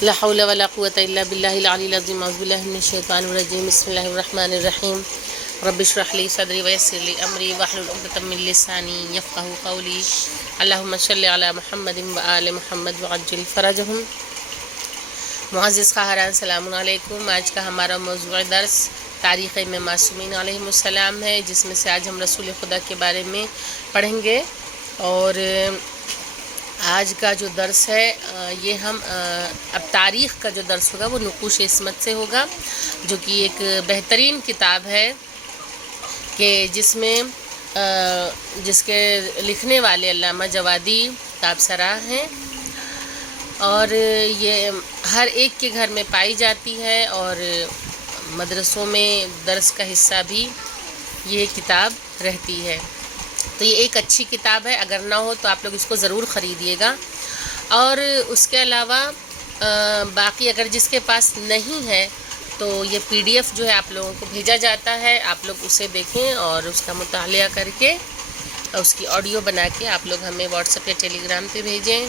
لا حول ولا قوة إلا بالله العلي العظيم. أعوذ بالله من الشيطان الرجيم. بسم الله الرحمن الرحيم. رب اشرح لي صدري ويسر لي أمري واحلل عقدة من لساني يفقهوا قولي. اللهم صل على محمد وآل محمد وعجل فرجهم. معزز خواہران السلام علیکم. آج کا ہمارا موضوع درس تاریخ امام معصومین علیہم السلام ہے، جس میں سے آج ہم رسول خدا کے بارے میں پڑھیں گے. اور آج کا جو درس ہے یہ ہم اب تاریخ کا جو درس ہوگا وہ نقوش عصمت سے ہوگا، جو کہ ایک بہترین کتاب ہے کہ جس کے لکھنے والے علامہ جوادی تابسرا ہیں، اور یہ ہر ایک کے گھر میں پائی جاتی ہے، اور مدرسوں میں درس کا حصہ بھی یہ کتاب رہتی ہے. تو یہ ایک اچھی کتاب ہے، اگر نہ ہو تو آپ لوگ اس کو ضرور خریدیے گا. اور اس کے علاوہ باقی اگر جس کے پاس نہیں ہے تو یہ PDF جو ہے آپ لوگوں کو بھیجا جاتا ہے، آپ لوگ اسے دیکھیں اور اس کا مطالعہ کر کے اس کی آڈیو بنا کے آپ لوگ ہمیں واٹس ایپ یا ٹیلی گرام پہ بھیجیں.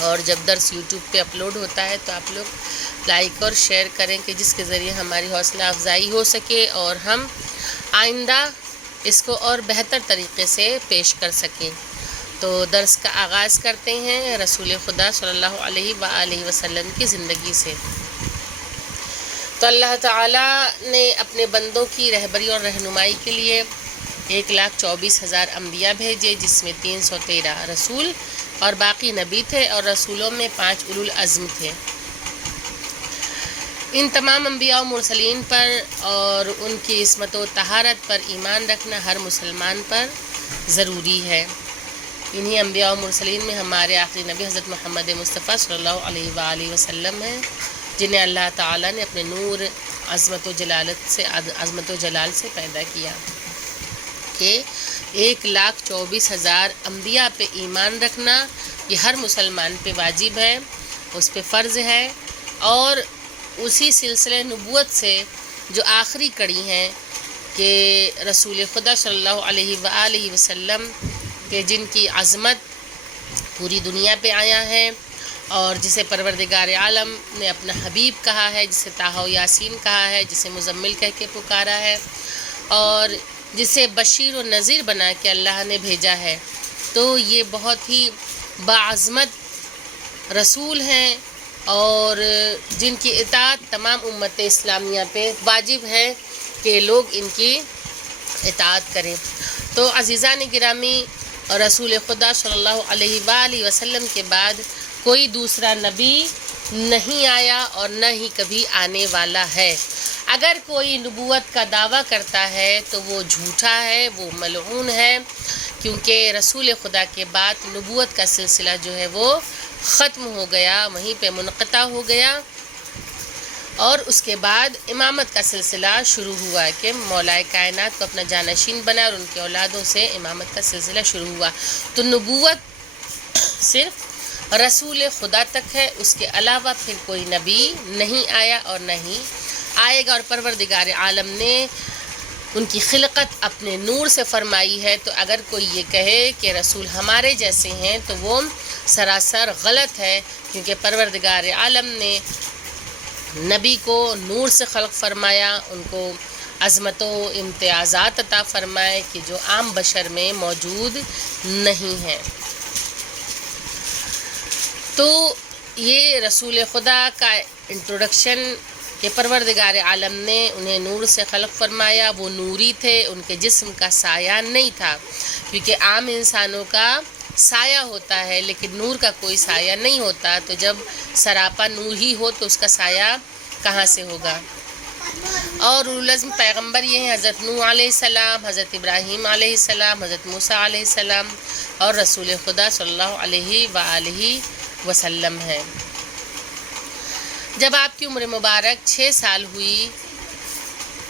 اور جب درس یوٹیوب پہ اپلوڈ ہوتا ہے تو آپ لوگ لائک اور شیئر کریں کہ جس کے ذریعے ہماری حوصلہ افزائی ہو سکے اور ہم آئندہ اس کو اور بہتر طریقے سے پیش کر سکیں. تو درس کا آغاز کرتے ہیں رسول خدا صلی اللہ علیہ وآلہ وسلم کی زندگی سے. تو اللہ تعالیٰ نے اپنے بندوں کی رہبری اور رہنمائی کے لیے 1,24,000 انبیاء بھیجے، جس میں 313 رسول اور باقی نبی تھے، اور رسولوں میں 5 اولو العزم تھے. ان تمام انبیاء و مرسلین پر اور ان کی عصمت و طہارت پر ایمان رکھنا ہر مسلمان پر ضروری ہے. انہی انبیاء و مرسلین میں ہمارے آخری نبی حضرت محمد مصطفیٰ صلی اللہ علیہ وآلہ وسلم ہیں، جنہیں اللہ تعالیٰ نے اپنے نور عظمت و جلال سے پیدا کیا. کہ 1,24,000 انبیاء پہ ایمان رکھنا یہ ہر مسلمان پہ واجب ہے، اس پہ فرض ہے. اور اسی سلسلے نبوت سے جو آخری کڑی ہیں کہ رسول خدا صلی اللہ علیہ وآلہ وسلم کہ جن کی عظمت پوری دنیا پہ آیا ہے، اور جسے پروردگار عالم نے اپنا حبیب کہا ہے، جسے طٰہٰ و یاسین کہا ہے، جسے مزمل کہہ کے پکارا ہے، اور جسے بشیر و نذیر بنا کے اللہ نے بھیجا ہے. تو یہ بہت ہی باعظمت رسول ہیں، اور جن کی اطاعت تمام امت اسلامیہ پہ واجب ہے کہ لوگ ان کی اطاعت کریں. تو عزیزان گرامی، رسول خدا صلی اللہ علیہ وآلہ وسلم کے بعد کوئی دوسرا نبی نہیں آیا اور نہ ہی کبھی آنے والا ہے. اگر کوئی نبوت کا دعویٰ کرتا ہے تو وہ جھوٹا ہے، وہ ملعون ہے، کیونکہ رسول خدا کے بعد نبوت کا سلسلہ جو ہے وہ ختم ہو گیا، وہیں پہ منقطع ہو گیا. اور اس کے بعد امامت کا سلسلہ شروع ہوا کہ مولا کائنات کو اپنا جانشین بنا، اور ان کے اولادوں سے امامت کا سلسلہ شروع ہوا. تو نبوت صرف رسول خدا تک ہے، اس کے علاوہ پھر کوئی نبی نہیں آیا اور نہیں آئے گا. اور پروردگار عالم نے ان کی خلقت اپنے نور سے فرمائی ہے. تو اگر کوئی یہ کہے کہ رسول ہمارے جیسے ہیں تو وہ سراسر غلط ہے، کیونکہ پروردگار عالم نے نبی کو نور سے خلق فرمایا، ان کو عظمت و امتیازات عطا فرمائے کہ جو عام بشر میں موجود نہیں ہیں. تو یہ رسول خدا کا انٹروڈکشن کہ پروردگار عالم نے انہیں نور سے خلق فرمایا. وہ نوری تھے، ان کے جسم کا سایہ نہیں تھا، کیونکہ عام انسانوں کا سایہ ہوتا ہے لیکن نور کا کوئی سایہ نہیں ہوتا. تو جب سراپا نور ہی ہو تو اس کا سایہ کہاں سے ہوگا. اور اولو العزم پیغمبر یہ ہیں حضرت نوح علیہ السلام، حضرت ابراہیم علیہ السلام، حضرت موسیٰ علیہ السلام، اور رسول خدا صلی اللہ علیہ وآلہ وسلم ہیں. جب آپ کی عمر مبارک 6 سال ہوئی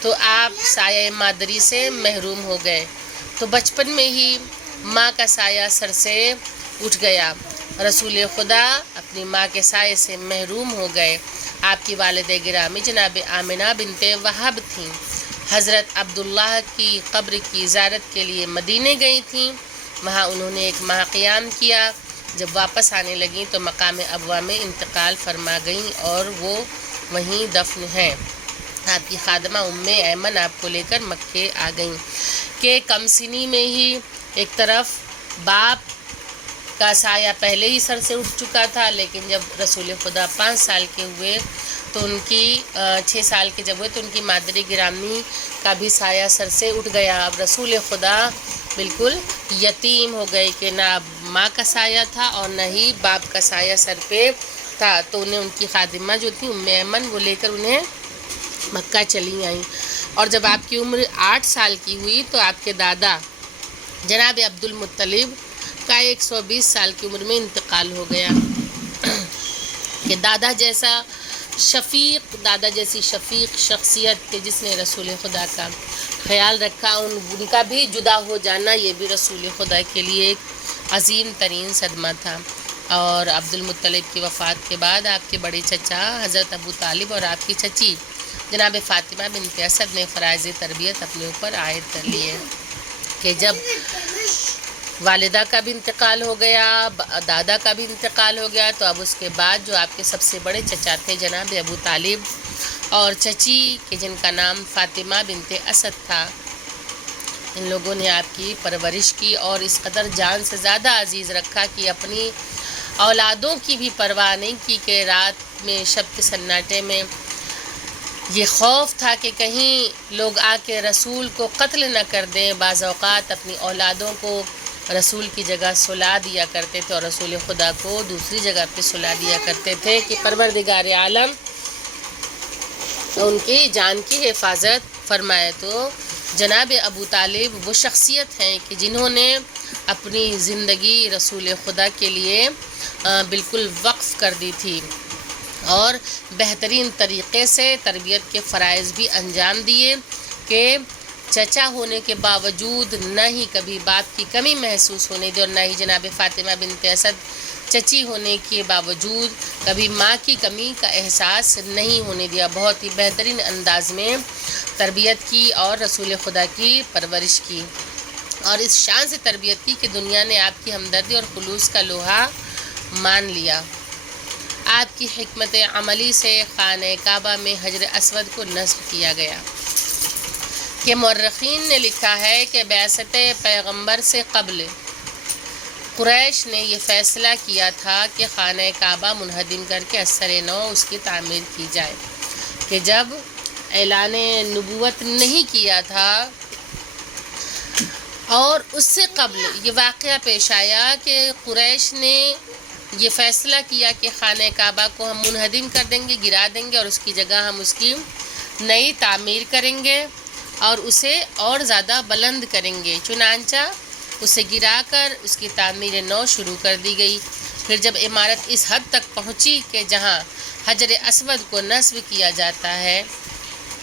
تو آپ سایہ مادری سے محروم ہو گئے. تو بچپن میں ہی ماں کا سایہ سر سے اٹھ گیا. رسول خدا اپنی ماں کے سائے سے محروم ہو گئے. آپ کی والد گرامی جناب آمنہ بنت وہب تھیں. حضرت عبداللہ کی قبر کی زیارت کے لیے مدینے گئی تھیں. وہاں انہوں نے 1 ماہ قیام کیا. جب واپس آنے لگیں تو مقام ابوا میں انتقال فرما گئیں اور وہ وہیں دفن ہیں۔ آپ کی خادمہ ام ایمن آپ کو لے کر مکے آ گئیں کہ کم سنی میں ہی ایک طرف باپ کا سایہ پہلے ہی سر سے اٹھ چکا تھا، لیکن جب رسول خدا 5 سال کے ہوئے تو ان کی 6 سال کے جب ہوئے تو ان کی مادر گرامی کا بھی سایہ سر سے اٹھ گیا۔ اب رسول خدا بالکل یتیم ہو گئے کہ نہ ماں کا سایہ تھا اور نہ ہی باپ کا سایہ سر پہ تھا، تو انہیں ان کی خادمہ جو تھی ام ایمن وہ لے کر انہیں مکہ چلی آئیں۔ اور جب آپ کی عمر 8 سال کی ہوئی تو آپ کے دادا جناب عبد المطلب کا 120 سال کی عمر میں انتقال ہو گیا کہ دادا جیسی شفیق شخصیت کہ جس نے رسول خدا کا خیال رکھا، ان کا بھی جدا ہو جانا یہ بھی رسول خدا کے لیے ایک عظیم ترین صدمہ تھا۔ اور عبد المطلب کی وفات کے بعد آپ کے بڑے چچا حضرت ابو طالب اور آپ کی چچی جناب فاطمہ بنت اسد نے فرائض تربیت اپنے اوپر عائد کر لیے کہ جب والدہ کا بھی انتقال ہو گیا، دادا کا بھی انتقال ہو گیا، تو اب اس کے بعد جو آپ کے سب سے بڑے چچا تھے جناب ابو طالب اور چچی کہ جن کا نام فاطمہ بنت اسد تھا، ان لوگوں نے آپ کی پرورش کی اور اس قدر جان سے زیادہ عزیز رکھا کہ اپنی اولادوں کی بھی پرواہ نہیں کی کہ رات میں شب کے سناٹے میں یہ خوف تھا کہ کہیں لوگ آ کے رسول کو قتل نہ کر دیں۔ بعض اوقات اپنی اولادوں کو رسول کی جگہ سلا دیا کرتے تھے اور رسول خدا کو دوسری جگہ پہ سلا دیا کرتے تھے کہ پروردگار عالم ان کی جان کی حفاظت فرمائے۔ تو جناب ابو طالب وہ شخصیت ہیں کہ جنہوں نے اپنی زندگی رسول خدا کے لیے بالکل وقف کر دی تھی اور بہترین طریقے سے تربیت کے فرائض بھی انجام دیے کہ چچا ہونے کے باوجود نہ ہی کبھی باپ کی کمی محسوس ہونے دی اور نہ ہی جناب فاطمہ بنت اسد چچی ہونے کے باوجود کبھی ماں کی کمی کا احساس نہیں ہونے دیا۔ بہت ہی بہترین انداز میں تربیت کی اور رسول خدا کی پرورش کی اور اس شان سے تربیت کی کہ دنیا نے آپ کی ہمدردی اور خلوص کا لوہا مان لیا۔ آپ کی حکمت عملی سے خانہ کعبہ میں حجر اسود کو نصب کیا گیا کہ مورخین نے لکھا ہے کہ بعثت پیغمبر سے قبل قریش نے یہ فیصلہ کیا تھا کہ خانہ کعبہ منہدم کر کے اثر نو اس کی تعمیر کی جائے، کہ جب اعلان نبوت نہیں کیا تھا اور اس سے قبل یہ واقعہ پیش آیا کہ قریش نے یہ فیصلہ کیا کہ خانہ کعبہ کو ہم منہدم کر دیں گے، گرا دیں گے اور اس کی جگہ ہم اس کی نئی تعمیر کریں گے اور اسے اور زیادہ بلند کریں گے۔ چنانچہ اسے گرا کر اس کی تعمیر نو شروع کر دی گئی۔ پھر جب عمارت اس حد تک پہنچی کہ جہاں حجر اسود کو نصب کیا جاتا ہے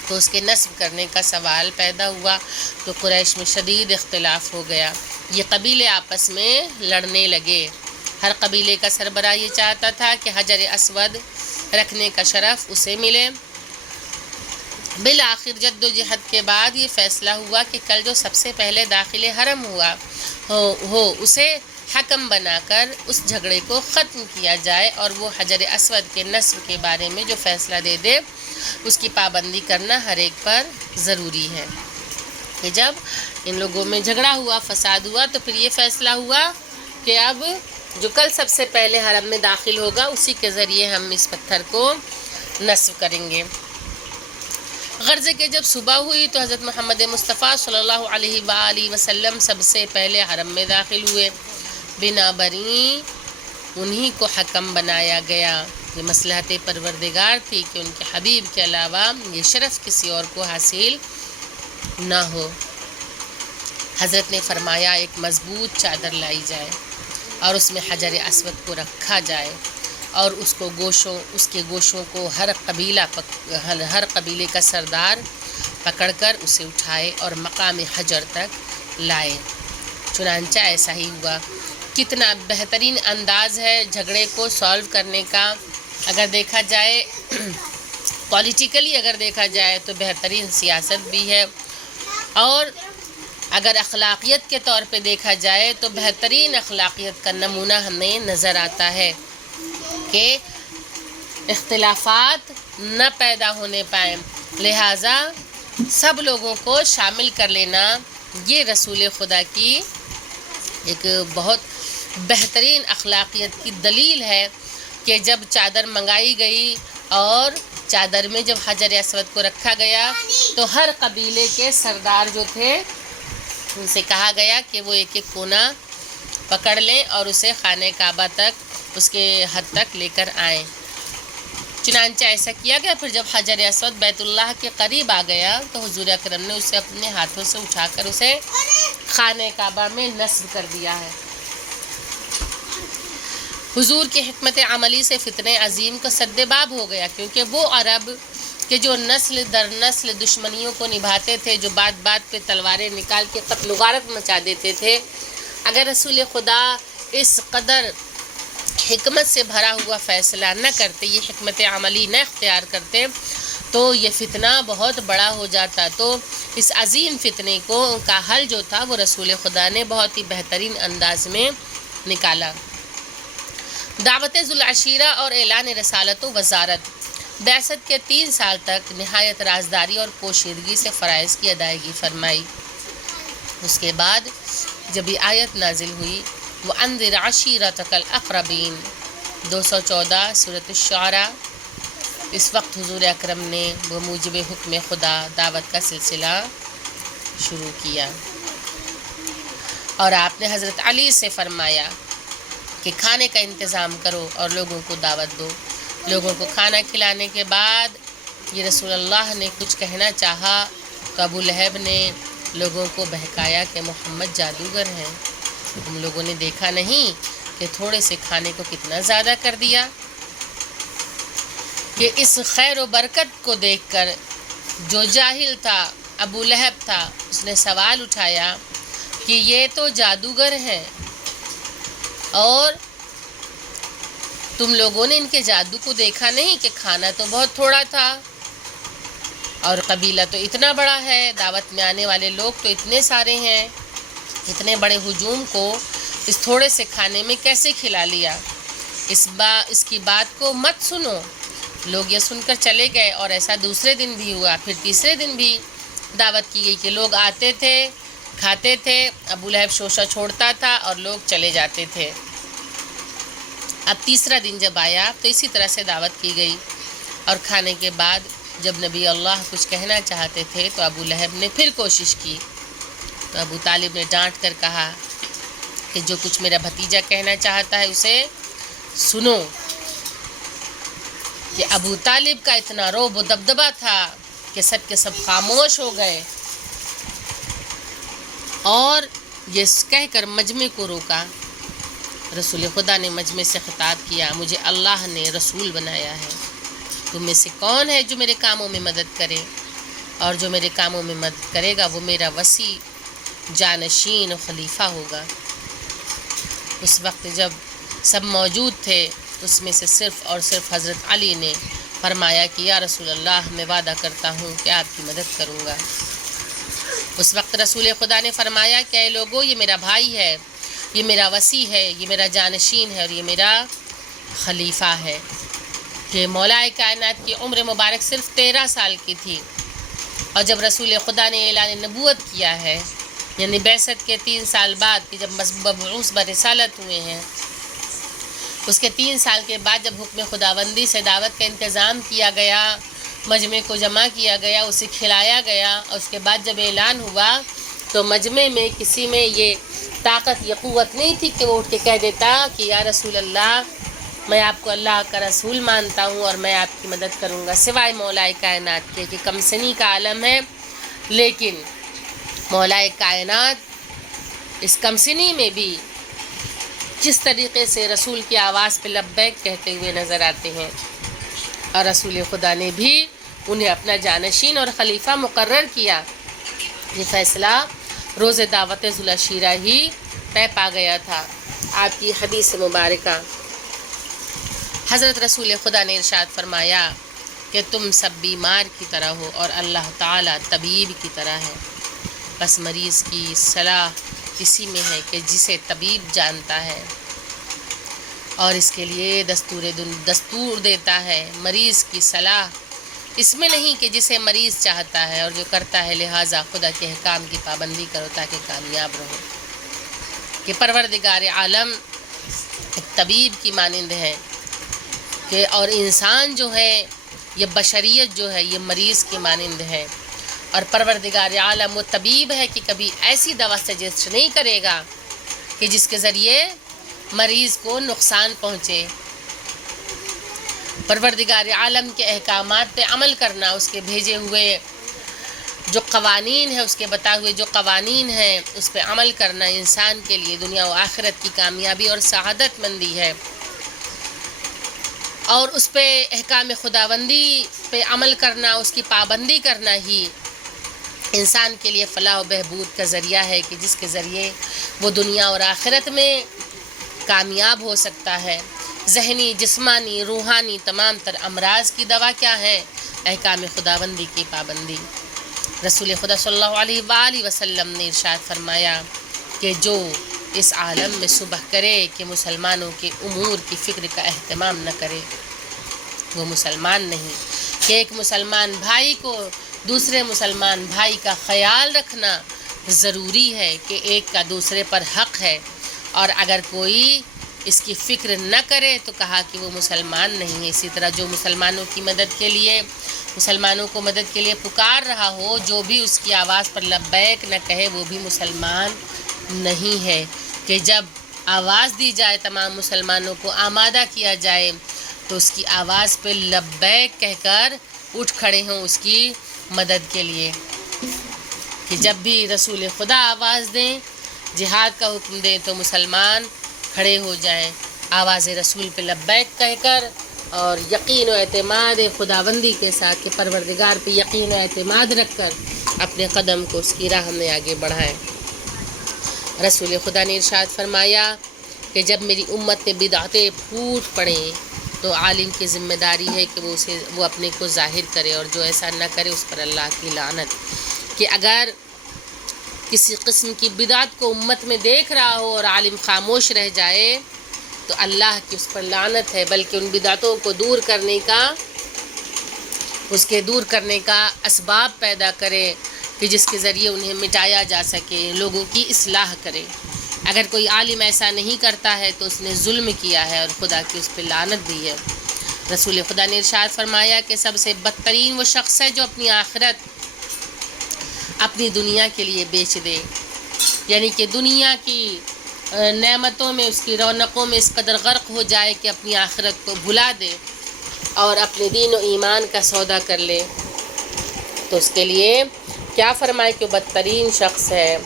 تو اس کے نصب کرنے کا سوال پیدا ہوا تو قریش میں شدید اختلاف ہو گیا۔ یہ قبیلے آپس میں لڑنے لگے۔ ہر قبیلے کا سربراہ یہ چاہتا تھا کہ حجر اسود رکھنے کا شرف اسے ملے۔ بالآخر جد و جہد کے بعد یہ فیصلہ ہوا کہ کل جو سب سے پہلے داخل حرم ہو اسے حکم بنا کر اس جھگڑے کو ختم کیا جائے اور وہ حجر اسود کے نصب کے بارے میں جو فیصلہ دے دے اس کی پابندی کرنا ہر ایک پر ضروری ہے۔ کہ جب ان لوگوں میں جھگڑا ہوا، فساد ہوا، تو پھر یہ فیصلہ ہوا کہ اب جو کل سب سے پہلے حرم میں داخل ہوگا اسی کے ذریعے ہم اس پتھر کو نصب کریں گے۔ غرض کہ جب صبح ہوئی تو حضرت محمد مصطفیٰ صلی اللہ علیہ وآلہ وسلم سب سے پہلے حرم میں داخل ہوئے۔ بنا بری انہی کو حکم بنایا گیا۔ یہ مصلحت پروردگار تھی کہ ان کے حبیب کے علاوہ یہ شرف کسی اور کو حاصل نہ ہو۔ حضرت نے فرمایا ایک مضبوط چادر لائی جائے اور اس میں حجر اسود کو رکھا جائے اور اس کے گوشوں کو ہر قبیلے کا سردار پکڑ کر اسے اٹھائے اور مقام حجر تک لائے۔ چنانچہ ایسا ہی ہوا۔ کتنا بہترین انداز ہے جھگڑے کو سالو کرنے کا۔ اگر دیکھا جائے پولیٹیکلی اگر دیکھا جائے تو بہترین سیاست بھی ہے اور اگر اخلاقیت کے طور پہ دیکھا جائے تو بہترین اخلاقیت کا نمونہ ہمیں نظر آتا ہے کہ اختلافات نہ پیدا ہونے پائیں، لہٰذا سب لوگوں کو شامل کر لینا یہ رسول خدا کی ایک بہت بہترین اخلاقیت کی دلیل ہے کہ جب چادر منگائی گئی اور چادر میں جب حجر اسود کو رکھا گیا تو ہر قبیلے کے سردار جو تھے ان سے کہا گیا کہ وہ ایک ایک کونا پکڑ لیں اور اسے خانہ کعبہ تک اس کے حد تک لے کر آئیں۔ چنانچہ ایسا کیا گیا۔ پھر جب حجر اسود بیت اللہ کے قریب آ گیا تو حضور اکرم نے اسے اپنے ہاتھوں سے اٹھا کر اسے خانہ کعبہ میں نصب کر دیا ہے۔ حضور کی حکمت عملی سے فتنہ عظیم کا سد باب ہو گیا، کیونکہ وہ عرب کہ جو نسل در نسل دشمنیوں کو نبھاتے تھے، جو بات بات پہ تلواریں نکال کے قتل و غارت مچا دیتے تھے، اگر رسول خدا اس قدر حکمت سے بھرا ہوا فیصلہ نہ کرتے، یہ حکمت عملی نہ اختیار کرتے تو یہ فتنہ بہت بڑا ہو جاتا۔ تو اس عظیم فتنے کو کا حل جو تھا وہ رسول خدا نے بہت ہی بہترین انداز میں نکالا۔ دعوت ذو العشیرہ اور اعلان رسالت و وزارت۔ بعثت کے 3 سال تک نہایت رازداری اور پوشیدگی سے فرائض کی ادائیگی فرمائی۔ اس کے بعد جب یہ آیت نازل ہوئی وَأَنذِرْ عَشِيرَتَكَ الْأَقْرَبِينَ 214 سورۃ الشعراء، اس وقت حضور اکرم نے بموجب حکم خدا دعوت کا سلسلہ شروع کیا اور آپ نے حضرت علی سے فرمایا کہ کھانے کا انتظام کرو اور لوگوں کو دعوت دو۔ لوگوں کو کھانا کھلانے کے بعد یہ رسول اللہ نے کچھ کہنا چاہا تو ابو لہب نے لوگوں کو بہکایا کہ محمد جادوگر ہیں، تم لوگوں نے دیکھا نہیں کہ تھوڑے سے کھانے کو کتنا زیادہ کر دیا؟ کہ اس خیر و برکت کو دیکھ کر جو جاہل تھا، ابو لہب تھا، اس نے سوال اٹھایا کہ یہ تو جادوگر ہیں اور تم لوگوں نے ان کے جادو کو دیکھا نہیں کہ کھانا تو بہت تھوڑا تھا اور قبیلہ تو اتنا بڑا ہے، دعوت میں آنے والے لوگ تو اتنے سارے ہیں، اتنے بڑے ہجوم کو اس تھوڑے سے کھانے میں کیسے کھلا لیا؟ اس کی بات کو مت سنو۔ لوگ یہ سن کر چلے گئے اور ایسا دوسرے دن بھی ہوا، پھر تیسرے دن بھی دعوت کی گئی کہ لوگ آتے تھے، کھاتے تھے، ابو لہب شوشہ چھوڑتا تھا اور لوگ چلے جاتے تھے۔ اب تیسرا دن جب آیا تو اسی طرح سے دعوت کی گئی اور کھانے کے بعد جب نبی اللہ کچھ کہنا چاہتے تھے تو ابو لہب نے پھر کوشش کی تو ابو طالب نے ڈانٹ کر کہا کہ جو کچھ میرا بھتیجا کہنا چاہتا ہے اسے سنو۔ کہ ابو طالب کا اتنا رعب و دبدبہ تھا کہ سب کے سب خاموش ہو گئے اور یہ کہہ کر مجمع کو روکا۔ رسول خدا نے مجمع سے خطاب کیا، مجھے اللہ نے رسول بنایا ہے، تم میں سے کون ہے جو میرے کاموں میں مدد کرے؟ اور جو میرے کاموں میں مدد کرے گا وہ میرا وسیع جانشین و خلیفہ ہوگا۔ اس وقت جب سب موجود تھے اس میں سے صرف اور صرف حضرت علی نے فرمایا کہ یا رسول اللہ میں وعدہ کرتا ہوں کہ آپ کی مدد کروں گا۔ اس وقت رسول خدا نے فرمایا کہ اے لوگو، یہ میرا بھائی ہے، یہ میرا وسیع ہے، یہ میرا جانشین ہے اور یہ میرا خلیفہ ہے۔ کہ مولا کائنات کی عمر مبارک صرف 13 سال کی تھی اور جب رسول خدا نے اعلان نبوت کیا ہے، یعنی بعثت کے 3 سال بعد کہ جب مبعوث برسالت ہوئے ہیں، اس کے 3 سال کے بعد جب حکم خداوندی سے دعوت کا انتظام کیا گیا، مجمع کو جمع کیا گیا، اسے کھلایا گیا اور اس کے بعد جب اعلان ہوا تو مجمع میں کسی میں یہ طاقت یہ قوت نہیں تھی کہ وہ اٹھ کے کہہ دیتا کہ یا رسول اللہ میں آپ کو اللہ کا رسول مانتا ہوں اور میں آپ کی مدد کروں گا، سوائے مولا کائنات کے کہ کم سنی کا عالم ہے، لیکن مولا کائنات اس کم سنی میں بھی جس طریقے سے رسول کی آواز پہ لبیک کہتے ہوئے نظر آتے ہیں اور رسول خدا نے بھی انہیں اپنا جانشین اور خلیفہ مقرر کیا۔ یہ فیصلہ روز دعوت ذو العشیرہ ہی طے پا گیا تھا۔ آپ کی حدیث مبارکہ حضرت رسول خدا نے ارشاد فرمایا کہ تم سب بیمار کی طرح ہو اور اللہ تعالیٰ طبیب کی طرح ہے۔ بس مریض کی صلاح اسی میں ہے کہ جسے طبیب جانتا ہے اور اس کے لیے دستور دیتا ہے. مریض کی صلاح اس میں نہیں کہ جسے مریض چاہتا ہے اور جو کرتا ہے، لہٰذا خدا کے احکام کی پابندی کرو تاکہ کامیاب رہو. کہ پروردگار عالم ایک طبیب کی مانند ہے کہ اور انسان جو ہے، یہ بشریت جو ہے، یہ مریض کی مانند ہے. اور پروردگار عالم وہ طبیب ہے کہ کبھی ایسی دوا سجیسٹ نہیں کرے گا کہ جس کے ذریعے مریض کو نقصان پہنچے. پروردگار عالم کے احکامات پہ عمل کرنا، اس کے بھیجے ہوئے جو قوانین ہے، اس کے بتائے ہوئے جو قوانین ہیں، اس پہ عمل کرنا انسان کے لیے دنیا و آخرت کی کامیابی اور سعادت مندی ہے. اور اس پہ احکام خداوندی پہ عمل کرنا، اس کی پابندی کرنا ہی انسان کے لیے فلاح و بہبود کا ذریعہ ہے کہ جس کے ذریعے وہ دنیا اور آخرت میں کامیاب ہو سکتا ہے. ذہنی، جسمانی، روحانی تمام تر امراض کی دوا کیا ہے؟ احکام خداوندی کی پابندی. رسول خدا صلی اللہ علیہ وآلہ وسلم نے ارشاد فرمایا کہ جو اس عالم میں صبح کرے کہ مسلمانوں کے امور کی فکر کا اہتمام نہ کرے وہ مسلمان نہیں. کہ ایک مسلمان بھائی کو دوسرے مسلمان بھائی کا خیال رکھنا ضروری ہے کہ ایک کا دوسرے پر حق ہے، اور اگر کوئی اس کی فکر نہ کرے تو کہا کہ وہ مسلمان نہیں ہے. اسی طرح جو مسلمانوں کی مدد کے لیے، مسلمانوں کو مدد کے لیے پکار رہا ہو، جو بھی اس کی آواز پر لبیک نہ کہے وہ بھی مسلمان نہیں ہے. کہ جب آواز دی جائے، تمام مسلمانوں کو آمادہ کیا جائے تو اس کی آواز پہ لبیک کہہ کر اٹھ کھڑے ہوں اس کی مدد کے لیے. کہ جب بھی رسول خدا آواز دیں، جہاد کا حکم دیں تو مسلمان کھڑے ہو جائیں آواز رسول پہ لبیک کہہ کر، اور یقین و اعتماد خداوندی کے ساتھ کہ پروردگار پہ یقین و اعتماد رکھ کر اپنے قدم کو اس کی راہ میں آگے بڑھائیں. رسول خدا نے ارشاد فرمایا کہ جب میری امت میں بدعتیں پھوٹ پڑیں تو عالم کی ذمہ داری ہے کہ وہ اپنے کو ظاہر کرے، اور جو ایسا نہ کرے اس پر اللہ کی لعنت. کہ اگر کسی قسم کی بدعت کو امت میں دیکھ رہا ہو اور عالم خاموش رہ جائے تو اللہ کی اس پر لعنت ہے، بلکہ ان بدعتوں کو دور کرنے کا اسباب پیدا کرے کہ جس کے ذریعے انہیں مٹایا جا سکے، لوگوں کی اصلاح کرے. اگر کوئی عالم ایسا نہیں کرتا ہے تو اس نے ظلم کیا ہے اور خدا کی اس پہ لعنت دی ہے. رسول خدا نے ارشاد فرمایا کہ سب سے بدترین وہ شخص ہے جو اپنی آخرت اپنی دنیا کے لیے بیچ دے. یعنی کہ دنیا کی نعمتوں میں، اس کی رونقوں میں اس قدر غرق ہو جائے کہ اپنی آخرت کو بھلا دے اور اپنے دین و ایمان کا سودا کر لے. تو اس کے لیے کیا فرمائے کہ وہ بدترین شخص ہے.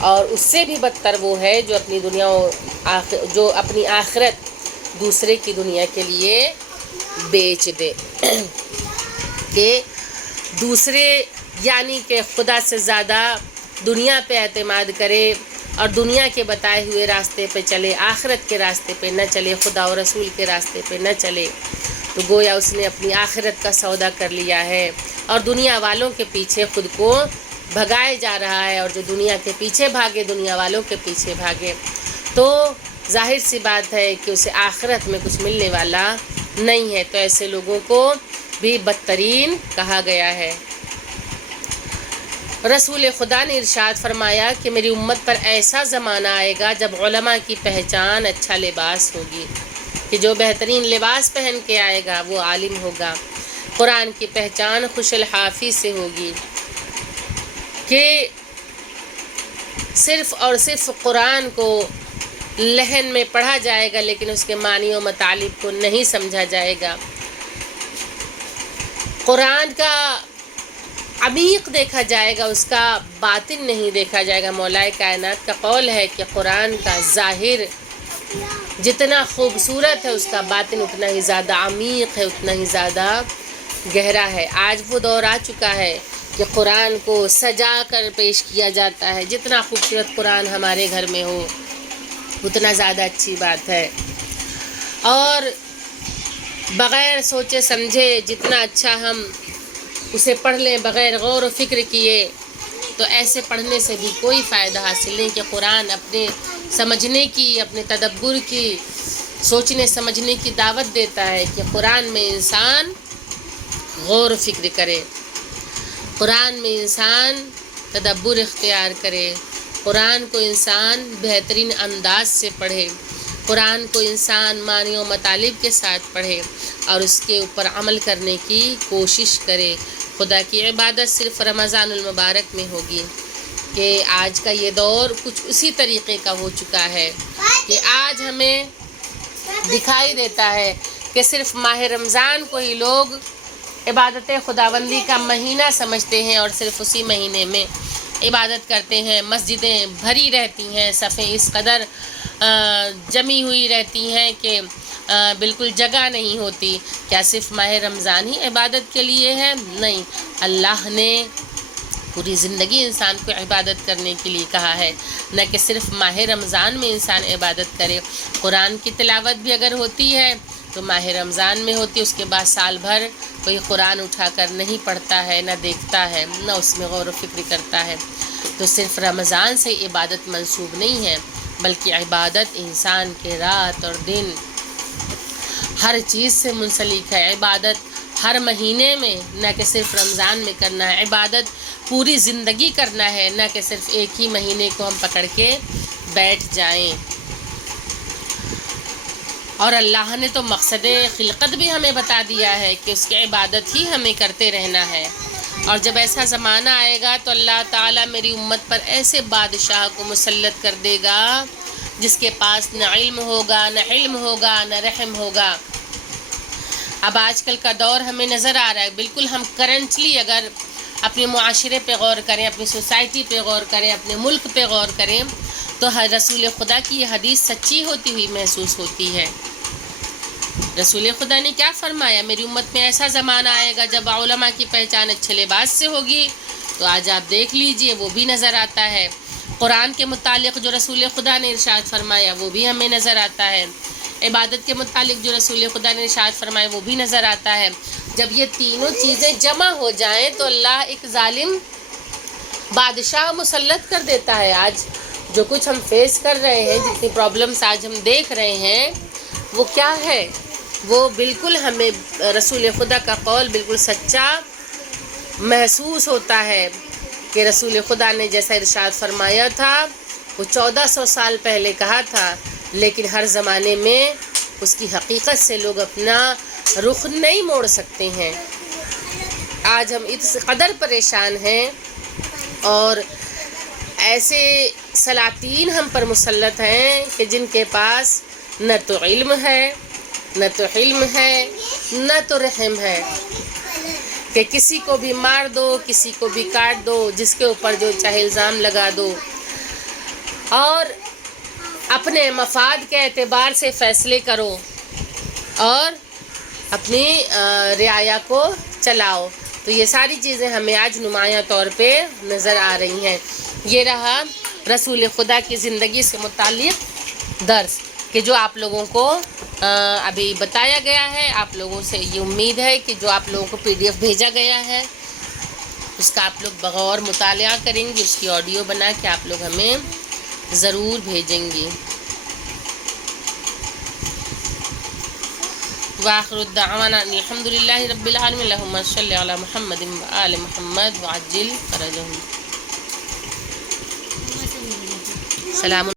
اور اس سے بھی بدتر وہ ہے جو اپنی دنیا جو اپنی آخرت دوسرے کی دنیا کے لیے بیچ دے. کہ دوسرے یعنی کہ خدا سے زیادہ دنیا پہ اعتماد کرے اور دنیا کے بتائے ہوئے راستے پہ چلے، آخرت کے راستے پہ نہ چلے، خدا و رسول کے راستے پہ نہ چلے، تو گویا اس نے اپنی آخرت کا سودا کر لیا ہے اور دنیا والوں کے پیچھے خود کو بھگائے جا رہا ہے. اور جو دنیا کے پیچھے بھاگے، دنیا والوں کے پیچھے بھاگے، تو ظاہر سی بات ہے کہ اسے آخرت میں کچھ ملنے والا نہیں ہے. تو ایسے لوگوں کو بھی بدترین کہا گیا ہے. رسول خدا نے ارشاد فرمایا کہ میری امت پر ایسا زمانہ آئے گا جب علماء کی پہچان اچھا لباس ہوگی. کہ جو بہترین لباس پہن کے آئے گا وہ عالم ہوگا. قرآن کی پہچان خوش الحافظ سے ہوگی کہ صرف اور صرف قرآن کو لہن میں پڑھا جائے گا لیکن اس کے معنی و مطالب کو نہیں سمجھا جائے گا. قرآن کا عمیق دیکھا جائے گا، اس کا باطن نہیں دیکھا جائے گا. مولا کائنات کا قول ہے کہ قرآن کا ظاہر جتنا خوبصورت ہے اس کا باطن اتنا ہی زیادہ عمیق ہے، اتنا ہی زیادہ گہرا ہے. آج وہ دور آ چکا ہے کہ قرآن کو سجا کر پیش کیا جاتا ہے. جتنا خوبصورت قرآن ہمارے گھر میں ہو اتنا زیادہ اچھی بات ہے، اور بغیر سوچے سمجھے جتنا اچھا ہم اسے پڑھ لیں، بغیر غور و فکر کیے تو ایسے پڑھنے سے بھی کوئی فائدہ حاصل نہیں کہ قرآن اپنے سمجھنے کی، اپنے تدبر کی، سوچنے سمجھنے کی دعوت دیتا ہے کہ قرآن میں انسان غور و فکر کرے، قرآن میں انسان تدبر اختیار کرے، قرآن کو انسان بہترین انداز سے پڑھے، قرآن کو انسان معنی و مطالب کے ساتھ پڑھے اور اس کے اوپر عمل کرنے کی کوشش کرے۔ خدا کی عبادت صرف رمضان المبارک میں ہوگی کہ آج کا یہ دور کچھ اسی طریقے کا ہو چکا ہے کہ آج ہمیں دکھائی دیتا ہے کہ صرف ماہ رمضان کو ہی لوگ عبادت خداوندی کا مہینہ سمجھتے ہیں اور صرف اسی مہینے میں عبادت کرتے ہیں۔ مسجدیں بھری رہتی ہیں، صفیں اس قدر جمی ہوئی رہتی ہیں کہ بالکل جگہ نہیں ہوتی۔ کیا صرف ماہ رمضان ہی عبادت کے لیے ہے؟ نہیں، اللہ نے پوری زندگی انسان کو عبادت کرنے کے لیے کہا ہے، نہ کہ صرف ماہ رمضان میں انسان عبادت کرے۔ قرآن کی تلاوت بھی اگر ہوتی ہے تو ماہ رمضان میں ہوتی ہے، اس کے بعد سال بھر کوئی قرآن اٹھا کر نہیں پڑھتا ہے، نہ دیکھتا ہے، نہ اس میں غور و فکر کرتا ہے۔ تو صرف رمضان سے عبادت منسوب نہیں ہے، بلکہ عبادت انسان کے رات اور دن ہر چیز سے منسلک ہے۔ عبادت ہر مہینے میں، نہ کہ صرف رمضان میں کرنا ہے، عبادت پوری زندگی کرنا ہے، نہ کہ صرف ایک ہی مہینے کو ہم پکڑ کے بیٹھ جائیں۔ اور اللہ نے تو مقصد خلقت بھی ہمیں بتا دیا ہے کہ اس کی عبادت ہی ہمیں کرتے رہنا ہے۔ اور جب ایسا زمانہ آئے گا تو اللہ تعالیٰ میری امت پر ایسے بادشاہ کو مسلط کر دے گا جس کے پاس نہ علم ہوگا، نہ علم ہوگا، نہ رحم ہوگا۔ اب آج کل کا دور ہمیں نظر آ رہا ہے، بالکل ہم کرنٹلی اگر اپنے معاشرے پہ غور کریں، اپنی سوسائٹی پہ غور کریں، اپنے ملک پہ غور کریں تو رسول خدا کی یہ حدیث سچی ہوتی ہوئی محسوس ہوتی ہے۔ رسول خدا نے کیا فرمایا؟ میری امت میں ایسا زمانہ آئے گا جب علماء کی پہچان اچھے لباس سے ہوگی، تو آج آپ دیکھ لیجئے وہ بھی نظر آتا ہے۔ قرآن کے متعلق جو رسول خدا نے ارشاد فرمایا وہ بھی ہمیں نظر آتا ہے۔ عبادت کے متعلق جو رسول خدا نے ارشاد فرمایا وہ بھی نظر آتا ہے۔ جب یہ تینوں چیزیں جمع ہو جائیں تو اللہ ایک ظالم بادشاہ مسلط کر دیتا ہے۔ آج جو کچھ ہم فیس کر رہے ہیں، جتنی پرابلمس آج ہم دیکھ رہے ہیں، وہ کیا ہے؟ وہ بالکل ہمیں رسول خدا کا قول بالکل سچا محسوس ہوتا ہے کہ رسول خدا نے جیسا ارشاد فرمایا تھا وہ 1400 سال پہلے کہا تھا، لیکن ہر زمانے میں اس کی حقیقت سے لوگ اپنا رخ نہیں موڑ سکتے ہیں۔ آج ہم اس قدر پریشان ہیں اور ایسے سلاطین ہم پر مسلط ہیں کہ جن کے پاس نہ تو علم ہے، نہ تو علم ہے، نہ تو رحم ہے، کہ کسی کو بھی مار دو، کسی کو بھی کاٹ دو، جس کے اوپر جو چاہے الزام لگا دو اور اپنے مفاد کے اعتبار سے فیصلے کرو اور اپنی رعایا کو چلاؤ۔ تو یہ ساری چیزیں ہمیں آج نمایاں طور پہ نظر آ رہی ہیں۔ یہ رہا رسول خدا کی زندگی سے متعلق درس کہ جو آپ لوگوں کو ابھی بتایا گیا ہے۔ آپ لوگوں سے یہ امید ہے کہ جو آپ لوگوں کو PDF بھیجا گیا ہے اس کا آپ لوگ بغور مطالعہ کریں گے، اس کی آڈیو بنا کے آپ لوگ ہمیں ضرور بھیجیں گی۔ وآخر الدعوانا الحمدللہ رب العالمین، اللہم صلی علی محمد وآل محمد وعجل فرجہم۔ سلام